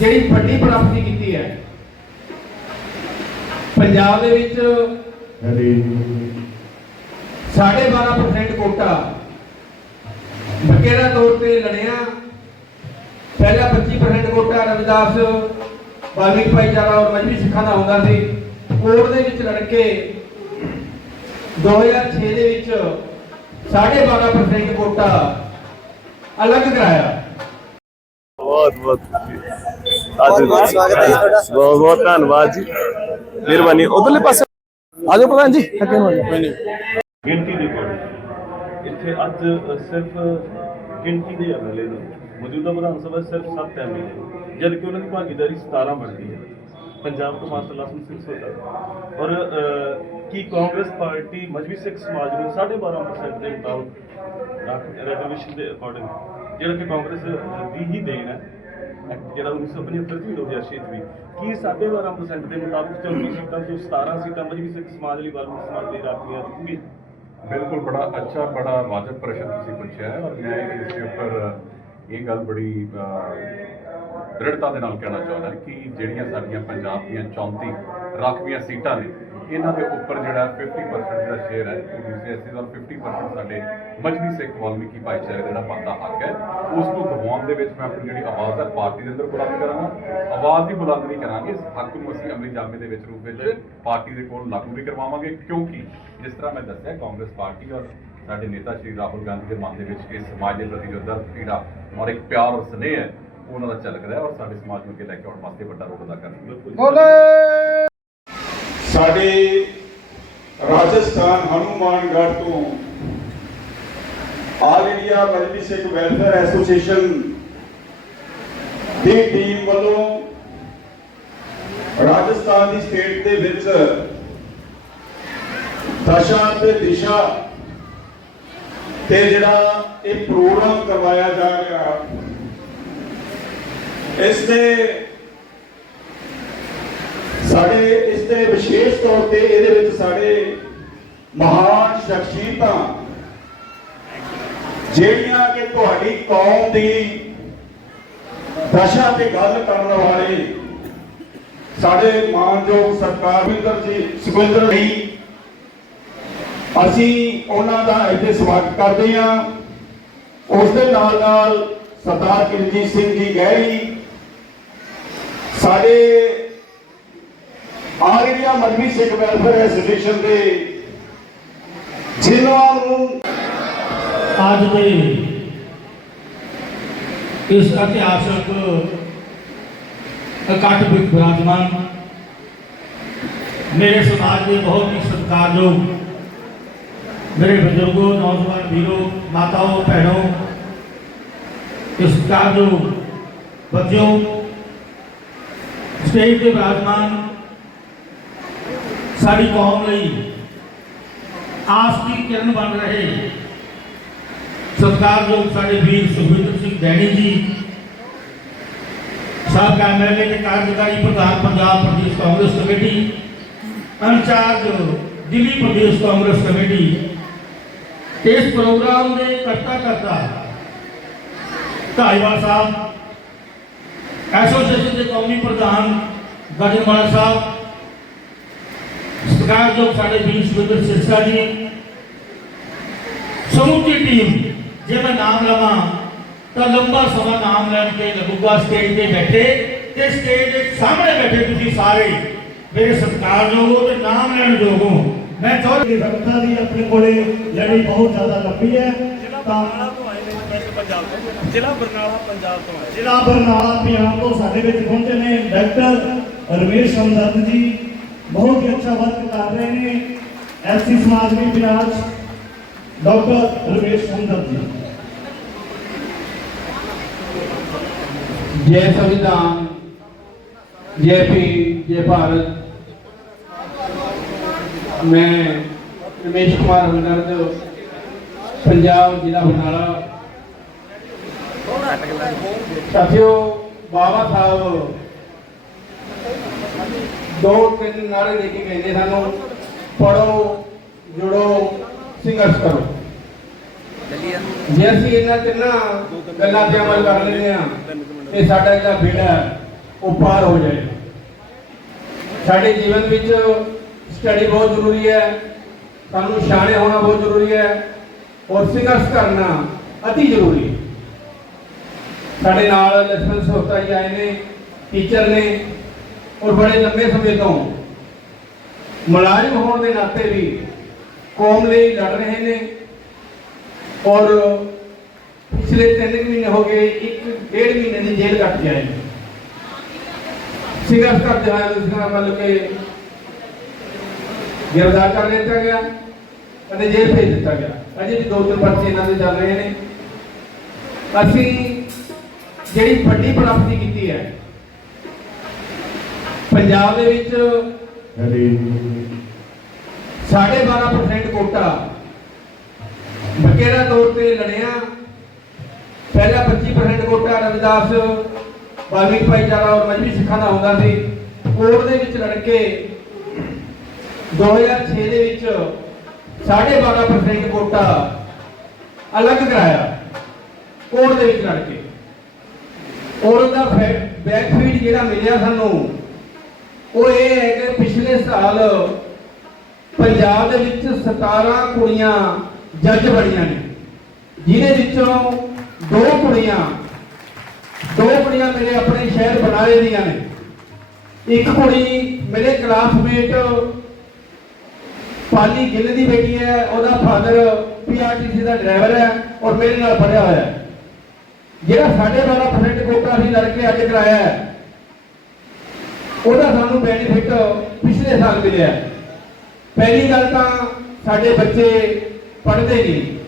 ਜਿਹੜੀ ਵੱਡੀ ਪ੍ਰਾਪਤੀ ਕੀਤੀ ਹੈ। ਪੰਜਾਬ ਦੇ ਵਿੱਚ ਹਰੀ 12.5% ਕੋਟਾ ਬਕੇਰਾ ਤੌਰ ਤੇ ਲੜਿਆ। ਪਹਿਲਾ 25% ਕੋਟਾ ਰਵਿਦਾਸ ਵਾਲਮੀਕ ਭਾਈਚਾਰਾ ਔਰ ਮਜਬੀ ਸਿੱਖਾਂ ਦਾ ਹੁੰਦਾ ਸੀ। ਕੋਰਟ ਦੇ ਵਿੱਚ ਲੜ ਕੇ 2006 ਦੇ ਵਿੱਚ 12.5% ਕੋਟਾ ਅਲੱਗ ਕਰਾਇਆ। ਬਹੁਤ ਬਹੁਤ ਬਹੁਤ ਸਵਾਗਤ ਹੈ ਜੀ ਤੁਹਾਡਾ। ਬਹੁਤ ਬਹੁਤ ਧੰਨਵਾਦ ਜੀ। ਮਿਹਰਬਾਨੀ। ਉਧਰਲੇ ਪਾਸੇ। ਆਜੋ ਪ੍ਰਧਾਨ ਜੀ। ਅੱਗੇ ਨੂੰ ਆਜੋ ਗਿਣਤੀ ਦੇ ਅਕੋਰਡਿੰਗ ਇੱਥੇ ਅੱਜ ਸਿਰਫ ਗਿਣਤੀ ਦੇ ਐਮਐਲਏ ਨੇ ਮੌਜੂਦਾ ਵਿਧਾਨ ਸਭਾ ਸਿਰਫ 7 ਐਮਐਲਏ ਜਦ ਕਿ ਉਹਨਾਂ ਦੀ ਭਾਗੀਦਾਰੀ 17 ਬਣਦੀ ਹੈ। ਪੰਜਾਬ ਤੋਂ ਮਾਸਟਰ ਲਾਸਨ ਸਿੰਘ ਸੋਢਾ ਔਰ ਕੀ ਕਾਂਗਰਸ ਪਾਰਟੀ ਮਜਬੀ ਸਿੱਖ ਸਮਾਜ ਨੂੰ 12.5% ਦੇ ਮੁਤਾਬਕ ਰੈਜ਼ੋਲੂਸ਼ਨ ਦੇ ਅਕੋਰਡਿੰਗ ਜਿਹੜਾ ਕਿ ਕਾਂਗਰਸ ਦੀ ਹੀ ਦੇਣ ਹੈ। Act ਜਿਹੜਾ 1975 ਚ ਵੀ 2006 ਚ ਵੀ, ਕੀ 12.5% ਦੇ ਮੁਤਾਬਕ 24 ਸੀਟਾਂ ਤੋਂ 17 ਸੀਟਾਂ ਮਜਬੀ ਸਮਾਜ ਲਈ ਵਾਲਮੀਕ ਸਮਾਜ ਲਈ ਰਾਖਵੀਆਂ ਰਹੂਗੀ ਬਿਲਕੁਲ ਬੜਾ ਅੱਛਾ, ਬੜਾ ਵਾਜਬ ਪ੍ਰਸ਼ਨ ਤੁਸੀਂ ਪੁੱਛਿਆ ਹੈ ਔਰ ਮੈਂ ਇਸ ਦੇ ਉੱਪਰ ਇਹ ਗੱਲ ਬੜੀ ਦ੍ਰਿੜਤਾ ਦੇ ਨਾਲ ਕਹਿਣਾ ਚਾਹੁੰਦਾ ਕਿ ਜਿਹੜੀਆਂ ਸਾਡੀਆਂ ਪੰਜਾਬ ਦੀਆਂ 34 ਰਾਖਵੀਆਂ ਸੀਟਾਂ ਨੇ ਇਹਨਾਂ ਦੇ ਉੱਪਰ ਜਿਹੜਾ 50% ਜਿਹੜਾ ਸ਼ੇਅਰ ਹੈ ਉਹ ਦੂਸਰੇ ਐਸੀ 50% ਸਾਡੇ ਮਜਬੀ ਸਿੱਖ ਵਾਲਮੀਕੀ ਭਾਈਚਾਰੇ ਦਾ ਜਿਹੜਾ ਬਣਦਾ ਹੱਕ ਹੈ, ਉਸ ਨੂੰ ਦਬਾਉਣ ਦੇ ਵਿੱਚ ਮੈਂ ਆਪਣੀ ਜਿਹੜੀ ਆਵਾਜ਼ ਹੈ, ਪਾਰਟੀ ਦੇ ਅੰਦਰ ਬੁਲੰਦ ਕਰਾਂਗਾ। ਆਵਾਜ਼ ਹੀ ਬੁਲੰਦ ਨਹੀਂ ਕਰਾਂਗੇ, ਇਸ ਹੱਕ ਨੂੰ ਅਸੀਂ ਅਮਲੀ ਜਾਮੇ ਦੇ ਵਿੱਚ ਰੂਪ ਵਿੱਚ ਪਾਰਟੀ ਦੇ ਕੋਲ ਲਾਗੂ ਵੀ ਕਰਵਾਵਾਂਗੇ, ਕਿਉਂਕਿ ਜਿਸ ਤਰ੍ਹਾਂ ਮੈਂ ਦੱਸਿਆ, ਕਾਂਗਰਸ ਪਾਰਟੀ ਔਰ ਸਾਡੇ ਨੇਤਾ ਸ਼੍ਰੀ ਰਾਹੁਲ ਗਾਂਧੀ ਦੇ ਮਨ ਦੇ ਵਿੱਚ ਇਸ ਸਮਾਜ ਦੇ ਪ੍ਰਤੀ ਜੋ ਦਰਦ, ਪੀੜਾ ਔਰ ਇੱਕ ਪਿਆਰ ਔਰ ਸਨੇਹ ਹੈ, ਉਹਨਾਂ ਦਾ ਝਲਕਦਾ ਰਿਹਾ ਔਰ ਸਾਡੇ ਸਮਾਜ ਨੂੰ ਅੱਗੇ ਲੈ ਕੇ ਆਉਣ ਵਾਸਤੇ ਵੱਡਾ ਰੋਲ ਅਦਾ ਕਰਨਗੇ। ਸਾਡੇ ਰਾਜਸਥਾਨ ਹਨੂਮਾਨਗੜ੍ਹ ਤੋਂ all India Mazhabi Sikh welfare association ਦੀ ਟੀਮ ਵੱਲੋਂ ਰਾਜਸਥਾਨ ਦੀ ਸਟੇਟ ਦੇ ਵਿੱਚ ਦਸ਼ਾ ਤੇ ਦਿਸ਼ਾ ਤੇ ਜਿਹੜਾ ਇਹ ਪ੍ਰੋਗਰਾਮ ਕਰਵਾਇਆ ਜਾ ਰਿਹਾ, ਇਸ ਦੇ ਸਾਡੇ ਇਸ ਦੇ ਵਿਸ਼ੇਸ਼ ਤੌਰ ਤੇ ਇਹਦੇ ਵਿੱਚ ਸਾਡੇ ਮਹਾਨ ਸ਼ਖਸੀਅਤਾਂ ਜਿਹੜੀਆਂ ਕਿ ਤੁਹਾਡੀ ਕੌਮ ਦੀ ਦਸ਼ਾ ਤੇ ਗੱਲ ਕਰਨ ਵਾਲੇ ਸਾਡੇ ਮਾਨਯੋਗ ਸਰਕਾਰ ਵਿੰਦਰ ਜੀ, ਸੁਖਵਿੰਦਰ ਜੀ, ਅਸੀਂ ਉਹਨਾਂ ਦਾ ਇੱਥੇ ਸਵਾਗਤ ਕਰਦੇ ਹਾਂ। ਉਸ ਦੇ ਨਾਲ ਨਾਲ ਸਰਦਾਰ ਕਿਰਜੀਤ ਸਿੰਘ ਜੀ ਗਹਿਰੀ, ਸਾਡੇ all India Mazhabi Sikh welfare association ਦੇ ਜਿਨ੍ਹਾਂ ਨੂੰ ਅੱਜ ਦੇ ਇਸ ਇਤਿਹਾਸਕ ਇਕੱਠ ਵਿੱਚ ਵਿਰਾਜਮਾਨ ਮੇਰੇ ਸਮਾਜ ਦੇ ਬਹੁਤ ਹੀ ਸਤਿਕਾਰਯੋਗ ਮੇਰੇ ਬਜ਼ੁਰਗੋ ਨੌਜਵਾਨ ਵੀਰੋ ਮਾਤਾਓ ਭੈਣੋ ਇਸ ਸਤਿਕਾਰਯੋਗ ਬੱਚਿਓ ਸਟੇਜ ਤੇ ਵਿਰਾਜਮਾਨ ਸਾਡੀ ਕੌਮ ਲਈ ਆਸ ਦੀ ਕਿਰਨ ਬਣ ਰਹੇ ਸਤਿਕਾਰਯੋਗ ਸਾਡੇ ਵੀਰ ਸੁਖਵਿੰਦਰ ਸਿੰਘ ਦੈਣੀ ਜੀ ਸਾਬਕਾ ਐਮਐਲਏ ਤੇ ਕਾਰਜਕਾਰੀ ਪ੍ਰਧਾਨ Punjab Pradesh Congress committee in-charge Delhi Pradesh Congress committee ਇਸ ਪ੍ਰੋਗਰਾਮ ਦੇ ਕਰਤਾ ਕਰਤਾ ਧਾਈਵਾਲ ਸਾਹਿਬ ਐਸੋਸੀਏਸ਼ਨ ਦੇ ਕੌਮੀ ਪ੍ਰਧਾਨ ਗਜਨਵਾਲ ਸਾਹਿਬ ਸਤਿਕਾਰਯੋਗ ਸਾਡੇ ਵੀਰ ਸੁਖਵਿੰਦਰ ਸਿਰਸਾ ਜੀ ਸਮੁੱਚੀ ਟੀਮ ਜੇ ਮੈਂ ਨਾਮ ਲਵਾਂ ਤਾਂ ਲੰਬਾ ਸਮਾਂ ਨਾਮ ਲੈਣ ਕੇ ਲੱਗੂਗਾ ਸਟੇਜ ਤੇ ਬੈਠੇ ਤੇ ਸਟੇਜ ਦੇ ਸਾਹਮਣੇ ਬੈਠੇ ਤੁਸੀਂ ਸਾਰੇ ਮੇਰੇ ਸਤਿਕਾਰਯੋਗ ਹੋ ਤੇ ਨਾਮ ਲੈਣ ਯੋਗ ਹੋ ਮੈਂ ਚਾਹੁੰਦਾ ਦੀ ਸੰਸਥਾ ਦੀ ਆਪਣੇ ਕੋਲੇ ਲੜੀ ਬਹੁਤ ਜ਼ਿਆਦਾ ਲੰਬੀ ਹੈ ਤਾਂ ਜ਼ਿਲ੍ਹਾ ਬਰਨਾਲਾ ਪੰਜਾਬ ਤੋਂ ਆਏ ਜ਼ਿਲ੍ਹਾ ਬਰਨਾਲਾ ਪੰਜਾਬ ਤੋਂ ਸਾਡੇ ਵਿੱਚ ਪਹੁੰਚੇ ਨੇ ਡਾਕਟਰ ਰਮੇਸ਼ ਹਮਦਰਦ ਜੀ ਬਹੁਤ ਹੀ ਅੱਛਾ ਵਰਕ ਕਰ ਰਹੇ ਨੇ ਐਸਸੀ ਸਮਾਜ ਵੀ ਵਿਰਾਜ ਡਾਕਟਰ ਰਮੇਸ਼ ਹਮਦਰਦ ਜੀ ਜੈ ਸੰਵਿਧਾਨ ਜੈ ਭੀਮ ਜੈ ਭਾਰਤ ਮੈਂ ਰਮੇਸ਼ ਕੁਮਾਰ ਹਮਦਰਦ ਪੰਜਾਬ ਜ਼ਿਲ੍ਹਾ ਬਰਨਾਲਾ ਸਾਥੀਓ ਬਾਬਾ ਸਾਹਿਬ ਦੋ ਤਿੰਨ ਨਾਰੇ ਦੇ ਕੇ ਕਹਿੰਦੇ ਸਾਨੂੰ ਪੜੋ ਜੁੜੋ, ਸੰਘਰਸ਼ ਕਰੋ। ਜੇ ਅਸੀਂ ਇਹਨਾਂ ਤਿੰਨਾਂ ਗੱਲਾਂ ਤੇ ਅਮਲ ਕਰ ਲੈਂਦੇ ਆ ਤੇ ਸਾਡਾ ਜਿਹੜਾ ਬੇੜਾ ਉਹ ਪਾਰ ਹੋ ਜਾਏ। ਸਾਡੇ ਜੀਵਨ ਵਿੱਚ ਸਟੱਡੀ ਬਹੁਤ ਜ਼ਰੂਰੀ ਹੈ, ਸਾਨੂੰ ਸਿਆਣੇ ਹੋਣਾ ਬਹੁਤ ਜ਼ਰੂਰੀ ਹੈ, ਔਰ ਸੰਘਰਸ਼ ਕਰਨਾ ਅਤੀ ਜ਼ਰੂਰੀ ਹੈ। ਸਾਡੇ ਨਾਲ ਲੈਸਨ ਸੋਤਾ ਜੀ ਆਏ ਨੇ ਟੀਚਰ ਨੇ ਔਰ ਬੜੇ ਲੰਬੇ ਸਮੇਂ ਤੋਂ ਮੁਲਾਜ਼ਮ ਹੋਣ ਦੇ ਨਾਤੇ ਵੀ ਕੌਮ ਲਈ ਲੜ ਰਹੇ ਨੇ। ਔਰ ਪਿਛਲੇ 3 ਮਹੀਨੇ ਹੋ ਗਏ, ਇੱਕ ਡੇਢ ਮਹੀਨੇ ਦੀ ਜੇਲ੍ਹ ਕੱਟ ਜਾਏ ਆਏ ਨੇ। ਸੰਘਰਸ਼ ਦੂਸਰਾ ਮਤਲਬ ਕਿ ਗ੍ਰਿਫਤਾਰ ਕਰ ਲਿੱਤਾ ਗਿਆ ਅਤੇ ਜੇਲ੍ਹ ਭੇਜ ਦਿੱਤਾ ਗਿਆ। ਅਜੇ ਵੀ ਦੋ ਤਿੰਨ ਪਰਚੇ ਇਹਨਾਂ ਦੇ ਚੱਲ ਰਹੇ ਨੇ। ਅਸੀਂ ਜਿਹੜੀ ਵੱਡੀ ਪ੍ਰਾਪਤੀ ਕੀਤੀ ਹੈ ਪੰਜਾਬ ਦੇ ਵਿੱਚ ਸਾਢੇ 12% ਕੋਟਾ ਬਕੇਰਾ ਤੌਰ ਤੇ ਲੜਿਆ। ਪਹਿਲਾ 25% ਕੋਟਾ ਰਵਿਦਾਸ ਬਾਲਮੀਕ ਭਾਈਚਾਰਾ ਔਰ ਮਜਬੀ ਸਿੱਖਾਂ ਦਾ ਹੁੰਦਾ ਸੀ। ਕੋਰਟ ਦੇ ਵਿੱਚ ਲੜ ਕੇ 2006 ਦੇ ਵਿੱਚ ਸਾਢੇ 12% ਕੋਟਾ ਅਲੱਗ ਕਰਾਇਆ। ਕੋਰਟ ਦੇ ਵਿੱਚ ਲੜ ਕੇ ਔਰ ਉਹਦਾ ਬੈਕਫੀਡ ਜਿਹੜਾ ਮਿਲਿਆ ਸਾਨੂੰ ਉਹ ਇਹ ਹੈ ਕਿ ਪਿਛਲੇ ਸਾਲ ਪੰਜਾਬ ਦੇ ਵਿੱਚ 17 ਕੁੜੀਆਂ ਜੱਜ ਬਣੀਆਂ ਨੇ। ਜਿਹਦੇ ਵਿੱਚੋਂ ਦੋ ਕੁੜੀਆਂ ਦੋ ਕੁੜੀਆਂ ਮੇਰੇ ਆਪਣੇ ਸ਼ਹਿਰ ਬਨਾਲੇ ਦੀਆਂ ਨੇ। ਇੱਕ ਕੁੜੀ ਮੇਰੇ ਕਲਾਸਮੇਟ ਪਾਲੀ ਗਿੱਲ ਦੀ ਬੇਟੀ ਹੈ, ਉਹਦਾ ਫਾਦਰ ਪੀਆਰਟੀਸੀ ਦਾ ਡਰਾਈਵਰ ਹੈ ਔਰ ਮੇਰੇ ਨਾਲ ਪੜਿਆ ਹੋਇਆ ਹੈ। ਜਿਹੜਾ 12.5% ਕੋਟਾ ਅਸੀਂ ਲੜ ਕੇ ਅੱਜ ਕਰਾਇਆ ਹੈ ਉਹਦਾ ਸਾਨੂੰ ਬੈਨੀਫਿਟ ਪਿਛਲੇ ਸਾਲ ਮਿਲਿਆ। ਪਹਿਲੀ ਗੱਲ ਤਾਂ ਸਾਡੇ ਬੱਚੇ ਪੜ੍ਹਦੇ ਨਹੀਂ।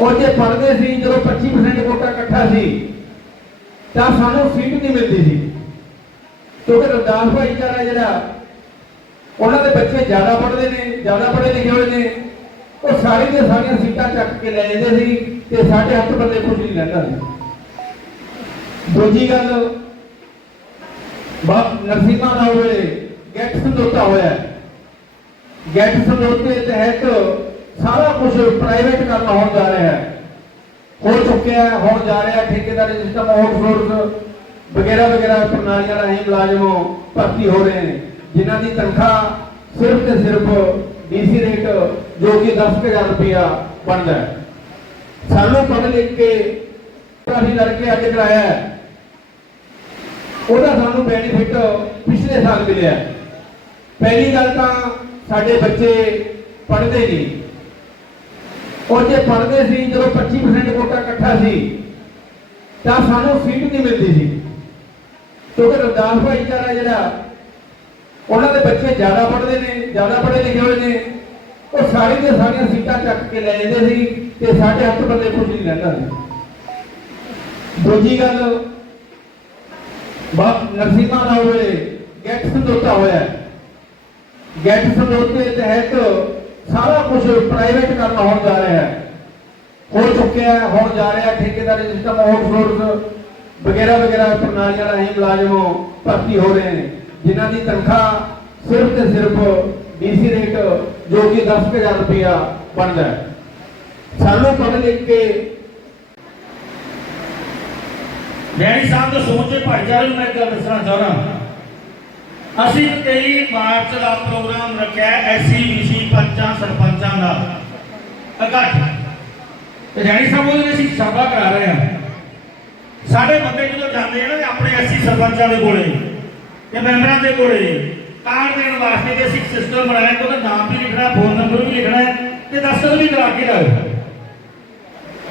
ਔਰ ਜੇ ਪੜ੍ਹਦੇ ਸੀ, ਜਦੋਂ 25% ਕੋਟਾ ਇਕੱਠਾ ਸੀ, ਤਾਂ ਸਾਨੂੰ ਸੀਟ ਨਹੀਂ ਮਿਲਦੀ ਸੀ। ਕਿਉਂਕਿ ਰਵਦਾਸ ਭਾਈਚਾਰਾ ਜਿਹੜਾ, ਉਹਨਾਂ ਦੇ ਬੱਚੇ ਜ਼ਿਆਦਾ ਪੜ੍ਹਦੇ ਨੇ, ਜ਼ਿਆਦਾ ਪੜ੍ਹੇ ਲਿਖੇ ਹੋਏ ਨੇ। ਉਹ ਸਾਰੀ ਦੀਆਂ ਸਾਰੀਆਂ ਸੀਟਾਂ ਚੱਕ ਕੇ ਲੈ ਜਾਂਦੇ ਸੀ ਤੇ ਸਾਡੇ ਹੱਥ ਬੰਦੇ ਕੁਝ ਨਹੀਂ ਲੈਂਦਾ ਸੀ। ਦੂਜੀ ਗੱਲ ਬਾਪ ਨਰਸਿਮਾ ਦਾ ਵੇਲੇ ਗੈਟ ਸਮਝੌਤਾ ਹੋਇਆ। ਗੈਟ ਸਮਝੌਤੇ ਤਹਿਤ ਸਾਰਾ ਕੁਝ ਪ੍ਰਾਈਵੇਟ ਕਰਨਾ ਹੋਣ ਜਾ ਰਿਹਾ ਹੈ। ਹੋ ਚੁੱਕਿਆ ਹੈ, ਹੋਣ ਜਾ ਰਿਹਾ ਠੇਕੇਦਾਰੀ ਸਿਸਟਮ ਆਊਟਸੋਰਸ ਵਗੈਰਾ ਵਗੈਰਾ ਪ੍ਰਣਾਲੀਆਂ ਰਾਹੀਂ ਮੁਲਾਜ਼ਮ ਭਰਤੀ ਹੋ ਰਹੇ ਨੇ। ਜਿਨ੍ਹਾਂ ਦੀ ਤਨਖਾਹ ਸਿਰਫ ਤੇ ਸਿਰਫ ਡੀਸੀ ਰੇਟ ਜੋ ਕਿ 10000 ਰੁਪਇਆ ਬਣਦਾ ਹੈ। ਸਾਨੂੰ ਪੜ੍ਹ ਲਿਖ ਕੇ ਅਸੀਂ ਲੜ ਅੱਜ ਕਰਾਇਆ ਹੈ। ਉਹਦਾ ਸਾਨੂੰ ਬੈਨੀਫਿਟ ਪਿਛਲੇ ਸਾਲ ਮਿਲਿਆ। ਪਹਿਲੀ ਗੱਲ ਤਾਂ ਸਾਡੇ ਬੱਚੇ ਪੜ੍ਹਦੇ ਨਹੀਂ। ਔਰ ਜੇ ਪੜ੍ਹਦੇ ਸੀ, ਜਦੋਂ 25% ਕੋਟਾ ਇਕੱਠਾ ਸੀ, ਤਾਂ ਸਾਨੂੰ ਸੀਟ ਨਹੀਂ ਮਿਲਦੀ ਸੀ। ਕਿਉਂਕਿ ਰਵਦਾਸ ਭਾਈਚਾਰਾ ਜਿਹੜਾ, ਉਹਨਾਂ ਦੇ ਬੱਚੇ ਜ਼ਿਆਦਾ ਪੜ੍ਹਦੇ ਨੇ, ਜ਼ਿਆਦਾ ਪੜ੍ਹੇ ਲਿਖੇ ਹੋਏ ਨੇ। ਉਹ ਸਾਰੀ ਦੀਆਂ ਸਾਰੀਆਂ ਸੀਟਾਂ ਚੱਕ ਕੇ ਲੈ ਜਾਂਦੇ ਸੀ ਤੇ ਸਾਡੇ ਹੱਥ ਬੰਦੇ ਕੁਝ ਨਹੀਂ ਰਹਿੰਦਾ ਸੀ। ਦੂਜੀ ਗੱਲ ਬਾਪ ਨਰਸਿਮਾ ਰਾਓ ਗੈਟ ਸਮਝੌਤਾ ਹੋਇਆ। ਗੈਟ ਸਮਝੌਤੇ ਤਹਿਤ ਸਾਰਾ ਕੁਝ ਪ੍ਰਾਈਵੇਟ ਕਰਨਾ ਹੋਣ ਜਾ ਰਿਹਾ ਹੈ। ਹੋ ਚੁੱਕਿਆ ਹੈ, ਹੋਣ ਜਾ ਰਿਹਾ ਠੇਕੇਦਾਰੀ ਸਿਸਟਮ ਆਊਟਸੋਰਸ ਵਗੈਰਾ ਵਗੈਰਾ ਪ੍ਰਣਾਲੀਆਂ ਰਾਹੀਂ ਮੁਲਾਜ਼ਮ ਭਰਤੀ ਹੋ ਰਹੇ ਨੇ। ਜਿਨ੍ਹਾਂ ਦੀ ਤਨਖਾਹ ਸਿਰਫ ਤੇ ਸਿਰਫ ਡੀਸੀ ਰੇਟ ਜੋ ਕਿ 10000 ਰੁਪਇਆ ਬਣਦਾ ਹੈ। ਸਾਨੂੰ ਪੜ੍ਹ ਲਿਖ ਕੇ ਡੈਡੀ ਸਾਹਿਬ ਦੇ ਸੋਚੇ ਭਾਈਚਾਰੇ ਨੂੰ ਮੈਂ ਇੱਕ ਗੱਲ ਦੱਸਣਾ ਚਾਹੁੰਦਾ ਅਸੀਂ 23 ਮਾਰਚ ਦਾ ਪ੍ਰੋਗਰਾਮ ਰੱਖਿਆ ਐਸਸੀ ਬੀਸੀ ਪੰਚਾਂ, ਸਰਪੰਚਾਂ ਦਾ। ਇਕੱਠ। ਤੇ ਡੈਡੀ ਸਾਹਿਬ ਉਹਦੇ ਵਿੱਚ ਅਸੀਂ ਸਭਾ ਕਰਾ ਰਹੇ ਹਾਂ। ਸਾਡੇ ਬੰਦੇ ਜਦੋਂ ਜਾਂਦੇ ਆ ਨਾ ਤੇ ਆਪਣੇ ਐਸਸੀ ਸਰਪੰਚਾਂ ਦੇ ਕੋਲੇ ਤੇ ਮੈਂਬਰਾਂ ਦੇ ਕੋਲੇ, ਕਾਰਡ ਦੇਣ ਵਾਸਤੇ ਤੇ ਅਸੀਂ ਸਿਸਟਮ ਬਣਾਇਆ, ਉਹਦਾ ਨਾਮ ਵੀ ਲਿਖਣਾ ਫੋਨ ਨੰਬਰ ਵੀ ਲਿਖਣਾ ਹੈ ਤੇ ਦਸਤਖਤ ਵੀ ਕਰਾ ਕੇ ਲਾਓ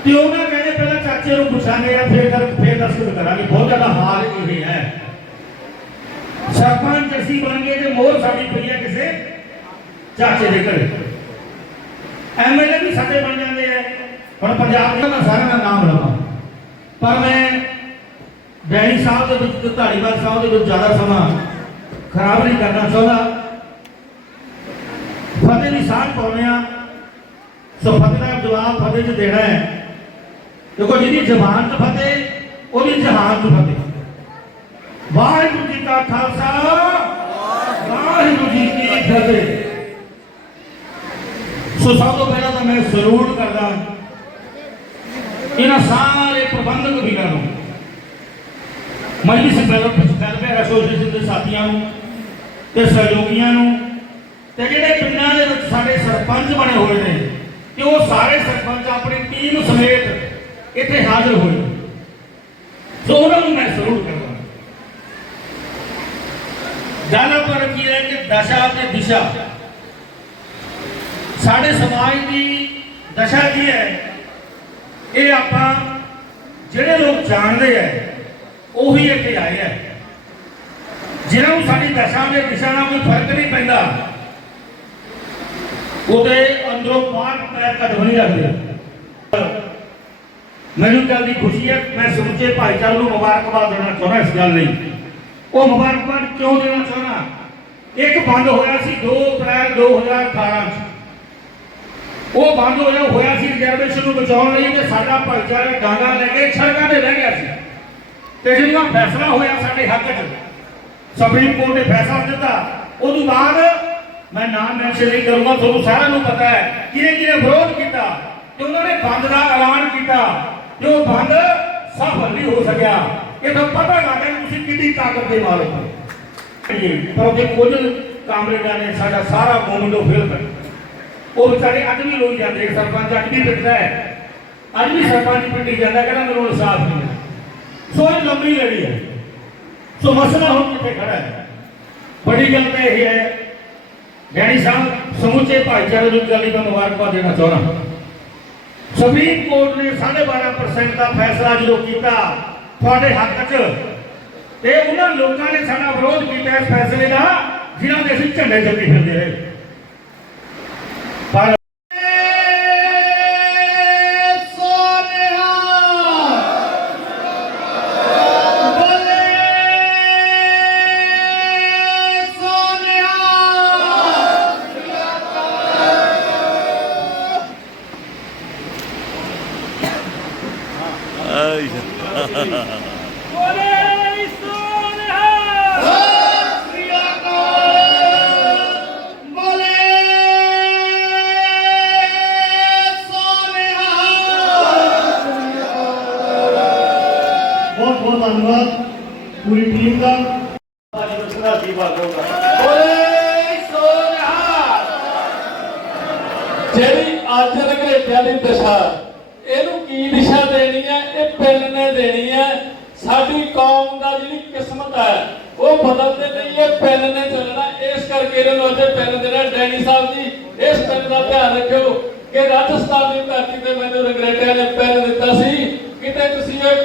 ਤੇ ਉਹਨਾਂ ਕਹਿੰਦੇ ਪਹਿਲਾਂ ਚਾਚੇ ਨੂੰ ਪੁੱਛਾਂਗੇ, ਜਾਂ ਫੇਰ ਕਰ ਫੇਰ ਦਸਤਖਤ ਕਰਾਂਗੇ। ਬਹੁਤ ਜ਼ਿਆਦਾ ਹਾਲ ਇਹ ਹੈ। ਸਰਪੰਚ ਅਸੀਂ ਬਣ ਗਏ ਤੇ ਮੋਹਰ ਸਾਡੀ ਪਈ ਹੈ ਕਿਸੇ ਚਾਚੇ ਦੇ ਘਰੇ। ਐਮਐਲਏ ਵੀ ਸਾਡੇ ਬਣ ਜਾਂਦੇ ਆ। ਹੁਣ ਪੰਜਾਬ ਦਾ ਮੈਂ ਸਾਰਿਆਂ ਦਾ ਨਾਮ ਲਵਾਂ। ਪਰ ਮੈਂ ਡੈਣੀ ਸਾਹਿਬ ਦੇ ਵਿੱਚ ਤੇ ਧਾਰੀਵਾਲ ਸਾਹਿਬ ਦੇ ਵਿੱਚ ਜ਼ਿਆਦਾ ਸਮਾਂ ਖਰਾਬ ਨਹੀਂ ਕਰਨਾ ਚਾਹੁੰਦਾ। ਫਤਿਹ ਦੀ ਸਾਂਝ ਪਾਉਂਦੇ ਆ ਸੋ ਫਤਿਹ ਦਾ ਜਵਾਬ ਫਤਿਹ 'ਚ ਦੇਣਾ ਹੈ। ਦੇਖੋ ਜਿਹਦੀ ਜ਼ਬਾਨ 'ਚ ਫਤਿਹ, ਉਹਦੀ ਜਹਾਨ 'ਚ ਫਤਿਹ। ਵਾਹਿਗੁਰੂ ਜੀ ਕਾ ਖਾਲਸਾ, ਵਾਹਿਗੁਰੂ ਜੀ ਕੀ ਫਤਿਹ। ਸੋ ਸਭ ਤੋਂ ਪਹਿਲਾਂ ਤਾਂ ਮੈਂ ਸਲੂਟ ਕਰਦਾ ਇਹਨਾਂ ਸਾਰੇ ਪ੍ਰਬੰਧਕ ਵੀਰਾਂ ਨੂੰ ਮਜਲਿਸ ਵੈਲਫੇਅਰ ਐਸੋਸੀਏਸ਼ਨ ਦੇ ਸਾਥੀਆਂ ਨੂੰ ਤੇ ਸਹਿਯੋਗੀਆਂ ਨੂੰ ਤੇ ਜਿਹੜੇ ਪਿੰਡਾਂ ਦੇ ਵਿੱਚ ਸਾਡੇ ਸਰਪੰਚ ਬਣੇ ਹੋਏ ਨੇ, ਤੇ ਉਹ ਸਾਰੇ ਸਰਪੰਚ ਆਪਣੀ ਟੀਮ ਸਮੇਤ ਇੱਥੇ ਹਾਜ਼ਰ ਹੋਏ। ਸੋ ਉਹਨਾਂ ਨੂੰ ਮੈਂ ਜ਼ਰੂਰ ਕਰਦਾ ਗੱਲ ਪਰ ਕੀ ਹੈ ਕਿ ਦਸ਼ਾ ਤੇ ਦਿਸ਼ਾ। ਸਾਡੇ ਸਮਾਜ ਦੀ ਦਸ਼ਾ ਕੀ ਹੈ? ਇਹ ਆਪਾਂ ਜਿਹੜੇ ਲੋਕ ਜਾਣਦੇ ਆ, ਉਹੀ ਇੱਥੇ ਆਏ ਆ। ਜਿਹਨਾਂ ਨੂੰ ਸਾਡੀ ਦਸ਼ਾ ਦੇ ਦਿਸ਼ਾ ਨਾਲ ਕੋਈ ਫ਼ਰਕ ਨਹੀਂ ਪੈਂਦਾ। ਉਹਦੇ ਅੰਦਰੋਂ ਬਾਹਰ ਪੈਰ ਕਦਮ ਨਹੀਂ ਰੱਖਦੇ ਮੈਨੂੰ ਗੱਲ ਦੀ ਖੁਸ਼ੀ ਹੈ, ਮੈਂ ਸਮੁੱਚੇ ਭਾਈਚਾਰੇ ਨੂੰ ਮੁਬਾਰਕਬਾਦ ਦੇਣਾ ਚਾਹੁੰਦਾ ਇਸ ਗੱਲ ਲਈ। ਉਹ ਮੁਬਾਰਕਬਾਦ ਕਿਉਂ ਦੇਣਾ ਚਾਹੁੰਦਾ? ਇੱਕ ਬੰਦ ਹੋਇਆ ਸੀ 2 ਅਪ੍ਰੈਲ 2018 ਚ। ਉਹ ਬੰਦ ਹੋਇਆ ਹੋਇਆ ਸੀ ਰਿਜ਼ਰਵੇਸ਼ਨ ਨੂੰ ਬਚਾਉਣ ਲਈ ਤੇ ਸਾਡਾ ਭਾਈਚਾਰਾ ਡਾਂਗਾ ਲੈ ਕੇ ਸੜਕਾਂ ਤੇ ਰਹਿ ਗਿਆ ਸੀ। ਤੇ ਜਦੋਂ ਫੈਸਲਾ ਹੋਇਆ ਸਾਡੇ ਹੱਕ 'ਚ, ਸੁਪਰੀਮ ਕੋਰਟ ਨੇ ਫੈਸਲਾ ਦਿੱਤਾ। ਉਦੋਂ ਬਾਅਦ ਮੈਂ ਨਾਮ ਮੈਂਸ਼ਨ ਨਹੀਂ ਕਰੂੰਗਾ, ਤੁਹਾਨੂੰ ਸਾਰਿਆਂ ਨੂੰ ਪਤਾ ਹੈ। ਕਿਹਨੇ ਕਿਹਨੇ ਵਿਰੋਧ ਕੀਤਾ? ਤੇ ਉਹਨਾਂ ਨੇ ਬੰਦ ਦਾ ਐਲਾਨ ਕੀਤਾ। ਤੇ ਬੰਦ ਸਫਲ ਨਹੀਂ ਹੋ ਸਕਿਆ। ਇਹ ਤਾਂ ਪਤਾ ਲੱਗਦਾ ਤੁਸੀਂ ਕਿੰਨੀ ਤਾਕਤ ਦੇ ਮਾਲਕ ਹੋ। ਪਰ ਉਹਦੇ ਕੁਝ ਕਾਮਰੇਡਾਂ ਨੇ ਸਾਡਾ ਸਾਰਾ ਮੂਵਮੈਂਟ ਉਹ ਫੇਲ ਉਹ ਵਿਚਾਰੇ ਅੱਜ ਵੀ ਲੋਈ ਜਾਂਦੇ ਸਰਪੰਚ ਅੱਜ ਵੀ ਪਿੱਟਦਾ ਹੈ। ਅੱਜ ਵੀ ਸਰਪੰਚ ਪਿੱਟੀ ਜਾਂਦਾ, ਕਹਿੰਦਾ ਮੈਨੂੰ ਇਨਸਾਫ ਨਹੀਂ ਮਿਲਿਆ। ਸੋ ਇਹ ਲੰਬੀ ਲੜੀ ਹੈ। ਸੋ ਮਸਲਾ ਹੁਣ ਕਿੱਥੇ ਖੜਾ ਹੈ? ਬੜੀ ਗੱਲ ਤਾਂ ਇਹ ਹੈ। ਡੈਡੀ ਸਾਹਿਬ, ਸਮੁੱਚੇ ਭਾਈਚਾਰੇ ਨੂੰ ਗੱਲ ਦੀ ਮੈਂ ਮੁਬਾਰਕਬਾਦ ਦੇਣਾ ਚਾਹੁੰਦਾ। ਸੁਪਰੀਮ ਕੋਰਟ ਨੇ 12.5% ਦਾ ਫੈਸਲਾ ਜਦੋਂ ਕੀਤਾ, ਤੁਹਾਡੇ ਹੱਕ 'ਚ। ਤੇ ਉਹਨਾਂ ਲੋਕਾਂ ਨੇ ਸਾਡਾ ਵਿਰੋਧ ਕੀਤਾ ਇਸ ਫੈਸਲੇ ਦਾ, ਜਿਨ੍ਹਾਂ ਦੇ ਅਸੀਂ ਝੰਡੇ ਚੱਕੀ ਫਿਰਦੇ ਰਹੇ। ਪਰ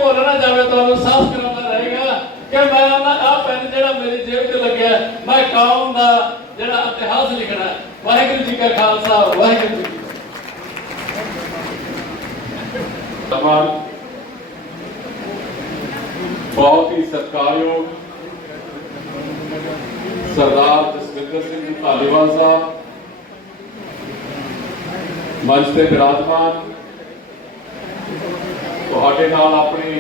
ਭੁੱਲ ਨਾ ਜਾਵੇ, ਤੁਹਾਨੂੰ ਸਾਫ਼ ਕਰਾਉਣਾ ਰਹੇਗਾ ਕਿ ਮੈਂ ਉਹਨਾਂ ਆ ਪਿੰਡ ਜਿਹੜਾ ਮੇਰੀ ਜੇਬ ਤੇ ਲੱਗਿਆ, ਮੈਂ ਕੌਮ ਦਾ ਜਿਹੜਾ ਇਤਿਹਾਸ ਲਿਖਣਾ ਵਾਹਿਗੁਰੂ ਜੀ ਕਾ ਖਾਲਸਾ, ਵਾਹਿਗੁਰੂ ਜੀ ਸਮਾਨ ਬਹੁਤ ਹੀ ਸਤਿਕਾਰਯੋਗ ਸਰਦਾਰ ਜਸਵਿੰਦਰ ਸਿੰਘ ਧਾਲੀਵਾਲ ਸਾਹਿਬ, ਮੰਚ ਤੇ ਵਿਰਾਜਮਾਨ ਤੁਹਾਡੇ ਨਾਲ ਆਪਣੇ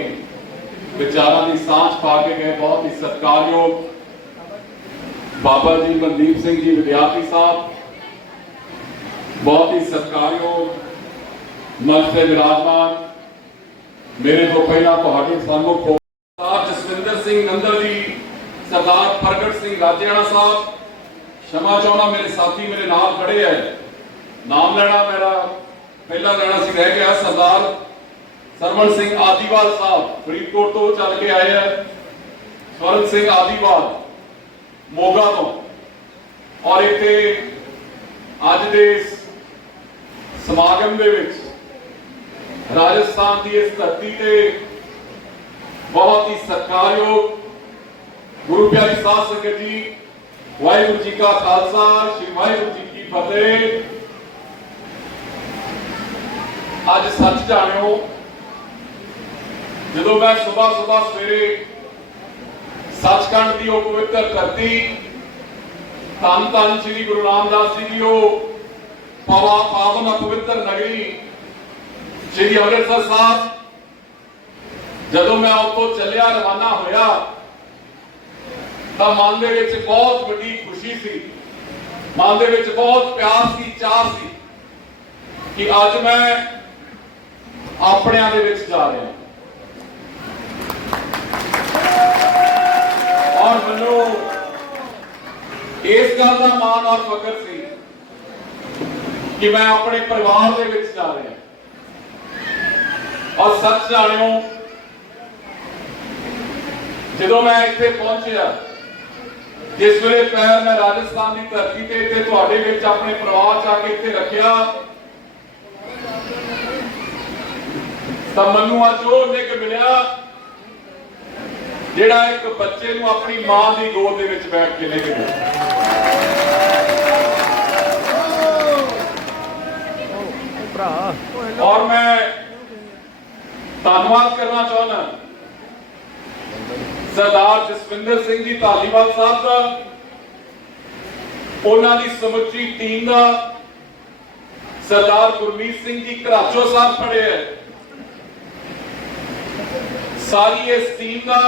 ਵਿਚਾਰਾਂ ਦੀ ਸਾਂਝ ਪਾ ਕੇ ਗਏ। ਬਹੁਤ ਹੀ ਸਤਿਕਾਰਯੋਗ ਬਾਬਾ ਜੀ ਮਨਦੀਪ ਸਿੰਘ ਜੀ, ਵਿਦਿਆਰਥੀ ਸਾਹਿਬ। ਬਹੁਤ ਹੀ ਸਤਿਕਾਰਯੋਗ ਮੰਚ ਤੇ ਵਿਰਾਜਮਾਨ। ਮੇਰੇ ਤੋਂ ਪਹਿਲਾਂ ਤੁਹਾਡੇ ਸਾਹਮਣੇ ਸਰਦਾਰ ਜਸਵਿੰਦਰ ਸਿੰਘ ਨੰਦਰ ਜੀ, ਸਰਦਾਰ ਪ੍ਰਗਟ ਸਿੰਘ ਰਾਜੇਆਣਾ ਸਾਹਿਬ, ਸ਼ਮਾ ਚਾਹੁੰਦਾ ਮੇਰੇ ਸਾਥੀ ਮੇਰੇ ਨਾਲ ਖੜੇ ਐ। ਨਾਮ ਲੈਣਾ ਮੇਰਾ, ਪਹਿਲਾ ਲੈਣਾ ਸੀ, ਰਹਿ ਗਿਆ ਸਰਦਾਰ ਸਰਵਣ ਸਿੰਘ ਆਦੀਵਾਲ ਸਾਹਿਬ, ਫਰੀਦਕੋਟ ਤੋਂ ਚੱਲ ਕੇ ਆਏ ਐ ਸਵਰਨ ਸਿੰਘ ਆਦੀਵਾਲ, ਮੋਗਾ ਤੋਂ। ਔਰ ਇੱਥੇ ਅੱਜ ਦੇ ਸਮਾਗਮ ਦੇ ਵਿੱਚ ਰਾਜਸਥਾਨ ਦੀ ਇਸ ਧਰਤੀ ਤੇ ਬਹੁਤ ਹੀ ਸਤਿਕਾਰਯੋਗ ਗੁਰੂ ਪਿਆਰੀ ਸਾਧ ਸੰਗਤ ਜੀ, ਵਾਹਿਗੁਰੂ ਜੀ ਕਾ ਖਾਲਸਾ, ਸ੍ਰੀ ਵਾਹਿਗੁਰੂ ਜੀ ਕੀ ਫਤਿਹ। ਅੱਜ ਸੱਚ ਜਾਣਿਓ ਜਦੋਂ ਮੈਂ ਸਵੇਰ ਸਵੇਰ ਸਵੇਰੇ ਸੱਚਖੰਡ ਦੀ ਉਹ ਪਵਿੱਤਰ ਧਰਤੀ, ਧੰਨ ਧੰਨ ਸ੍ਰੀ ਗੁਰੂ ਰਾਮਦਾਸ ਜੀ ਦੀ ਉਹ ਪਾਵਾ ਪਾਵਨ ਪਵਿੱਤਰ ਨਗਰੀ, ਸ੍ਰੀ ਅੰਮ੍ਰਿਤਸਰ ਸਾਹਿਬ, ਜਦੋਂ ਮੈਂ ਉੱਥੋਂ ਚੱਲਿਆ, ਰਵਾਨਾ ਹੋਇਆ, ਤਾਂ ਮਨ ਦੇ ਵਿੱਚ ਬਹੁਤ ਵੱਡੀ ਖੁਸ਼ੀ ਸੀ। ਮਨ ਦੇ ਵਿੱਚ ਬਹੁਤ ਪਿਆਰ ਸੀ ਚਾਹ ਸੀ ਕਿ ਅੱਜ ਮੈਂ ਆਪਣਿਆਂ ਦੇ ਵਿੱਚ ਜਾ ਰਿਹਾ। ਔਰ ਮੈਨੂੰ ਇਸ ਗੱਲ ਦਾ ਮਾਣ ਔਰ ਫਖਰ ਸੀ ਕਿ ਮੈਂ ਆਪਣੇ ਪਰਿਵਾਰ ਦੇ ਵਿੱਚ ਜਾ ਰਿਹਾ ਔਰ ਸੱਚ ਜਾਣਿਓ, ਜਦੋਂ ਮੈਂ ਇੱਥੇ ਪਹੁੰਚਿਆ, ਜਿਸ ਵੇਲੇ ਪੈਰ ਮੈਂ ਰਾਜਸਥਾਨ ਦੀ ਧਰਤੀ ਤੇ ਤੇ ਤੁਹਾਡੇ ਵਿੱਚ ਆਪਣੇ ਪਰਿਵਾਰ ਚ ਆ ਕੇ ਇੱਥੇ ਰੱਖਿਆ, ਤਾਂ ਮੈਨੂੰ ਅੱਜ ਉਹ ਨਿਕ ਮਿਲਿਆ ਜਿਹੜਾ ਇੱਕ ਬੱਚੇ ਨੂੰ ਆਪਣੀ ਮਾਂ ਦੀ ਗੋਦ ਦੇ ਵਿੱਚ ਬੈਠ ਕੇ ਲੈ ਕੇ ਗਿਆ ਔਰ ਮੈਂ ਧੰਨਵਾਦ ਕਰਨਾ ਚਾਹੁੰਦਾ ਸਰਦਾਰ ਜਸਵਿੰਦਰ ਸਿੰਘ ਜੀ ਧਾਲੀਵਾਲ ਸਾਹਿਬ ਦਾ, ਉਹਨਾਂ ਦੀ ਸਮੁੱਚੀ ਟੀਮ ਦਾ, ਸਰਦਾਰ ਗੁਰਮੀਤ ਸਿੰਘ ਜੀ ਘਰਾਚੋ ਸਾਹਿਬ ਖੜੇ ਹੈ। ਸਾਰੀ ਇਸ ਟੀਮ ਦਾ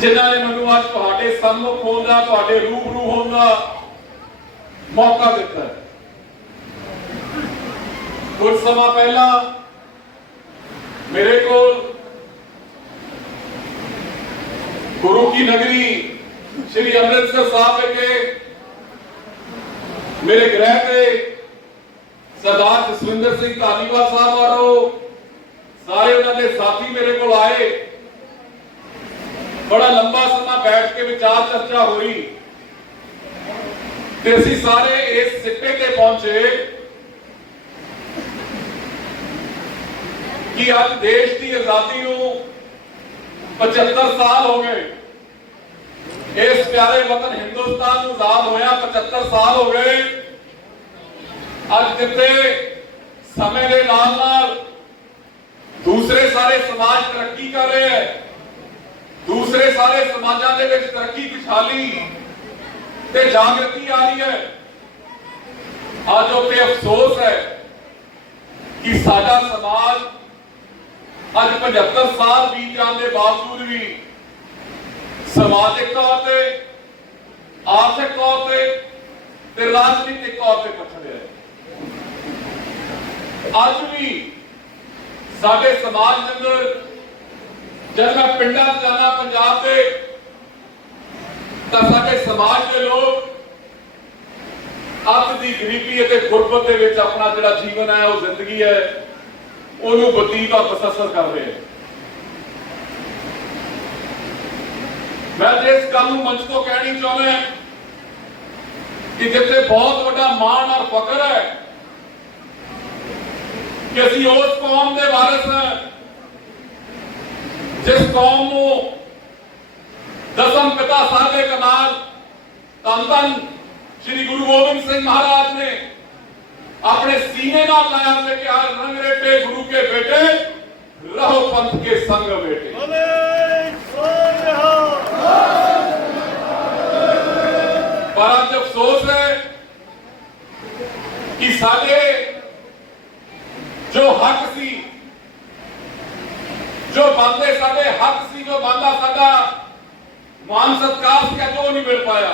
ਜਿਨ੍ਹਾਂ ਨੇ ਮੈਨੂੰ ਅੱਜ ਤੁਹਾਡੇ ਸਾਹਮਣੇ ਹੋਣ ਦਾ ਤੁਹਾਡੇ ਰੂਬਰੂ ਹੋਣ ਦਾ ਮੌਕਾ ਦਿੱਤਾ। ਹੈ ਕੁਝ ਸਮਾਂ ਪਹਿਲਾਂ ਮੇਰੇ ਕੋਲ ਗੁਰੂ ਕੀ ਨਗਰੀ ਸ੍ਰੀ ਅੰਮ੍ਰਿਤਸਰ ਸਾਹਿਬ ਵਿਖੇ ਮੇਰੇ ਗ੍ਰਹਿ ਤੇ ਸਰਦਾਰ ਜਸਵਿੰਦਰ ਸਿੰਘ ਧਾਲੀਵਾਲ ਸਾਹਿਬ ਔਰ ਸਾਰੇ ਉਹਨਾਂ ਦੇ ਸਾਥੀ ਮੇਰੇ ਕੋਲ ਆਏ। ਬੜਾ ਲੰਬਾ ਸਮਾਂ ਬੈਠ ਕੇ ਵਿਚਾਰ ਚਰਚਾ ਹੋਈ ਤੇ ਅਸੀਂ ਸਾਰੇ ਇਸ ਸਿੱਟੇ ਤੇ ਪਹੁੰਚੇ ਕਿ ਅੱਜ ਦੇਸ਼ ਦੀ ਆਜ਼ਾਦੀ ਨੂੰ 75 ਸਾਲ ਹੋ ਗਏ। ਇਸ ਪਿਆਰੇ ਵਤਨ ਹਿੰਦੁਸਤਾਨ ਨੂੰ ਆਜ਼ਾਦ ਹੋਇਆ 75 ਸਾਲ ਹੋ ਗਏ। ਅੱਜ ਜਿੱਥੇ ਸਮੇਂ ਦੇ ਨਾਲ ਨਾਲ ਦੂਸਰੇ ਸਾਰੇ ਸਮਾਜ ਤਰੱਕੀ ਕਰ ਰਹੇ ਹੈ। ਦੂਸਰੇ ਸਾਰੇ ਸਮਾਜਾਂ ਦੇ ਵਿੱਚ ਤਰੱਕੀ ਖੁਸ਼ਹਾਲੀ ਤੇ ਜਾਗਰਤੀ ਆ ਰਹੀ ਹੈ। ਅੱਜ ਉੱਤੇ ਅਫਸੋਸ ਹੈ ਕਿ ਸਾਡਾ ਸਮਾਜ ਅੱਜ 75 ਸਾਲ ਬੀਤ ਜਾਣ ਦੇ ਬਾਵਜੂਦ ਵੀ ਸਮਾਜਿਕ ਤੌਰ ਤੇ, ਆਰਥਿਕ ਤੌਰ ਤੇ ਤੇ ਰਾਜਨੀਤਿਕ ਤੌਰ ਤੇ ਪਛੜਿਆ ਹੈ। ਅੱਜ ਵੀ ਸਾਡੇ ਸਮਾਜ ਦੇ ਅੰਦਰ ਜਦ ਮੈਂ ਪਿੰਡਾਂ 'ਚ ਜਾਂਦਾ ਪੰਜਾਬ ਦੇ, ਤਾਂ ਸਾਡੇ ਸਮਾਜ ਦੇ ਲੋਕ ਅੱਤ ਦੀ ਗਰੀਬੀ ਅਤੇ ਗੁਰਬਤ ਦੇ ਵਿੱਚ ਆਪਣਾ ਜਿਹੜਾ ਜੀਵਨ ਹੈ, ਉਹ ਜ਼ਿੰਦਗੀ ਹੈ, ਉਹਨੂੰ ਬਤੀਤ ਔਰ ਬਸਸਰ ਕਰ ਰਹੇ ਹੈ। ਮੈਂ ਜਿਸ ਗੱਲ ਨੂੰ ਮੰਚ ਤੋਂ ਕਹਿਣੀ ਚਾਹੁੰਦਾ ਕਿ ਜਿੱਥੇ ਬਹੁਤ ਵੱਡਾ ਮਾਣ ਔਰ ਫਖਰ ਹੈ ਕਿ ਅਸੀਂ ਉਸ ਕੌਮ ਦੇ ਵਾਰਿਸ ਹਾਂ ਜਿਸ ਕੌਮ ਨੂੰ ਦਸਮ ਪਿਤਾ ਸਾਹਿਬ ਕਮਾਲ ਧੰਨ ਧੰਨ ਸ੍ਰੀ ਗੁਰੂ ਗੋਬਿੰਦ ਸਿੰਘ ਮਹਾਰਾਜ ਨੇ ਆਪਣੇ ਸੀਨੇ ਨਾਲ ਲਾਇਆ ਤੇ ਕਿ ਹਰ ਰੰਗ ਰੇਟੇ ਗੁਰੂ ਕੇ ਬੇਟੇ ਰਹੋ ਪੰਥ ਕੇ ਸੰਗ ਬੇਟੇ ਪਰ ਅੱਜ ਅਫਸੋਸ ਹੈ ਕਿ ਸਾਡੇ ਜੋ ਹੱਕ ਸੀ ਜੋ ਬੰਦੇ ਸਾਡੇ ਹੱਕ ਸੀ, ਜੋ ਬੰਦਾ ਸਾਡਾ ਮਾਨ ਸਤਕਾਰ ਸੀ, ਅੱਜ ਉਹ ਨਹੀਂ ਮਿਲ ਪਾਇਆ।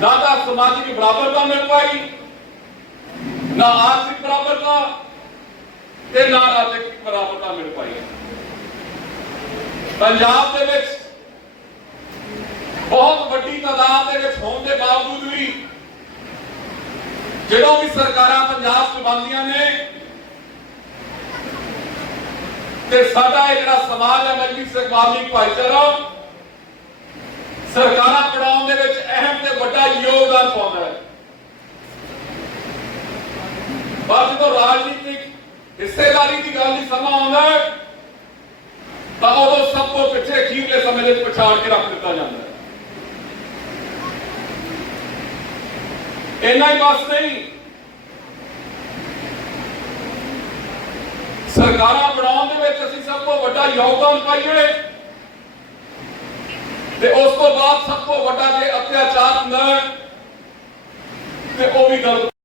ਨਾ ਤਾਂ ਸਮਾਜਿਕ ਬਰਾਬਰਤਾ ਮਿਲ ਪਾਈ, ਨਾ ਆਰਥਿਕ ਬਰਾਬਰਤਾ ਤੇ ਨਾ ਰਾਜਨੀਤਿਕ ਬਰਾਬਰਤਾ ਮਿਲ ਪਾਈ। ਪੰਜਾਬ ਦੇ ਵਿੱਚ ਬਹੁਤ ਵੱਡੀ ਤਾਦਾਦ ਦੇ ਵਿੱਚ ਹੋਣ ਦੇ ਬਾਵਜੂਦ ਵੀ ਜਦੋਂ ਵੀ ਸਰਕਾਰਾਂ ਪੰਜਾਬ 'ਚ ਬਣਦੀਆਂ ਨੇ ਤੇ ਸਾਡਾ ਇਹ ਜਿਹੜਾ ਸਮਾਜ ਹੈ ਮਜਲਿਸ ਇਕਬਾਲਿਕ ਭਾਈਚਾਰਾ, ਸਰਕਾਰਾਂ ਪੜਾਉਣ ਦੇ ਵਿੱਚ ਅਹਿਮ ਤੇ ਵੱਡਾ ਯੋਗਦਾਨ ਪਾਉਂਦਾ ਹੈ। ਪਰ ਜਦੋਂ ਰਾਜਨੀਤਿਕ ਹਿੱਸੇਦਾਰੀ ਦੀ ਗੱਲ ਦੀ ਸਮਾਂ ਆਉਂਦਾ ਹੈ, ਤਾਂ ਉਦੋਂ ਸਭ ਤੋਂ ਪਿੱਛੇ ਅਖੀਰਲੇ ਸਮੇਂ ਦੇ ਪਛਾੜ ਕੇ ਰੱਖ ਦਿੱਤਾ ਜਾਂਦਾ ਹੈ। ਇੰਨਾ ਹੀ ਬਸ ਨਹੀਂ ਸਰਕਾਰਾਂ ਬਣਾਉਣ ਦੇ ਵਿੱਚ ਅਸੀਂ ਸਭ ਤੋਂ ਵੱਡਾ ਯੋਗਦਾਨ ਪਾਈਏ। ਤੇ ਉਸ ਤੋਂ ਬਾਅਦ ਸਭ ਤੋਂ ਵੱਡਾ ਜੇ ਅਤਿਆਚਾਰ ਹੁੰਦਾ ਤੇ ਉਹ ਵੀ ਗਲਤ